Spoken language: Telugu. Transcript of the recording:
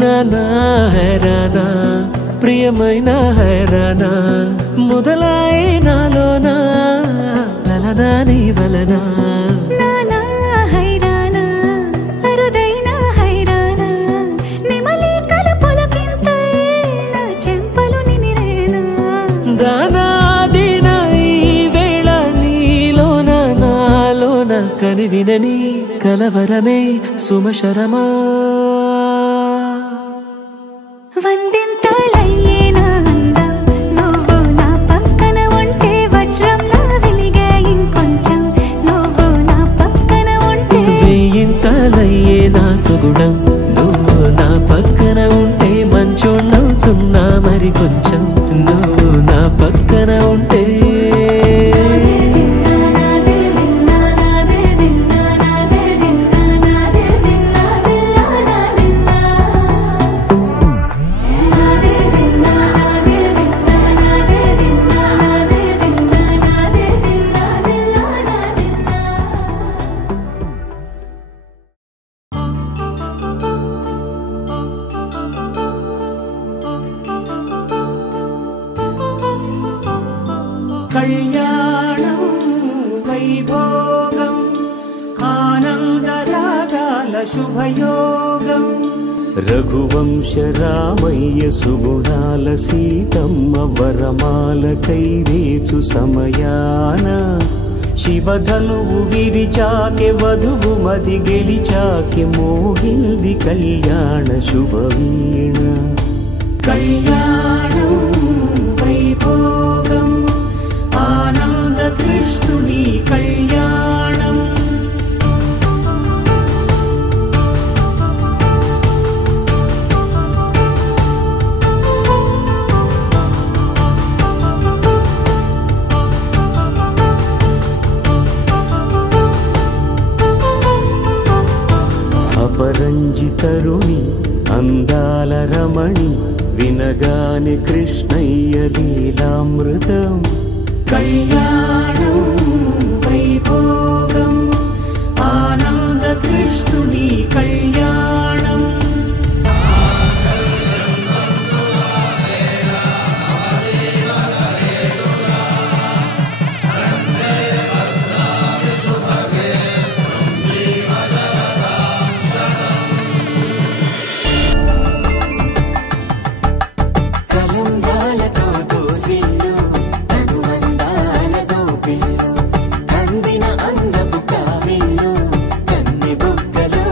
నానా హైరానా ప్రియమైన హైరానా మొదలై నాలోనా లలనా నీ వలనా నానా హైరానా అరుదైన హైరానా నిమలి కలపులకింతై నా చెంపలు నిమిరేనా దానాదిన ఈ వేళ నీలోన నాలోన కనివినని కలవరమే సుమశరమా వందింతలయ్యేనా అందం నువ్వు నా పక్కన ఉంటే వజ్రంలా వెలిగే ఇంకొంచెం నువ్వు నా పక్కన ఉంటే వేయింతలయ్యే నా సుగుణం నువ్వు నా పక్కన ఉంటే మంచోళ్ళవుతున్నా మరి కొంచెం నువ్వు నా పక్కన ఉంటే కళ్యాణం వైభోగం ఆనందరాగాల శుభయోగం రఘువంశ రామయ్య సుగుణాల సీతమ్మ వరమాల కైవేచు సమయాన శివధనువు విరిచాకె వధువు మది గెలిచాకె మోగింది కళ్యాణ శుభవీణ కళ్యాణం వైభోగం ఆనంద కృష్ణుని కళ్యాణం అపరంజితరుణి అందాల రమణి వినగాని కృష్ణయ్య లీలామృతం కళ్యాణం వైభోగం ఆనంద కృష్ణుని కళ్యాణం అందపు కావిళ్ళు కన్నె బుగ్గలో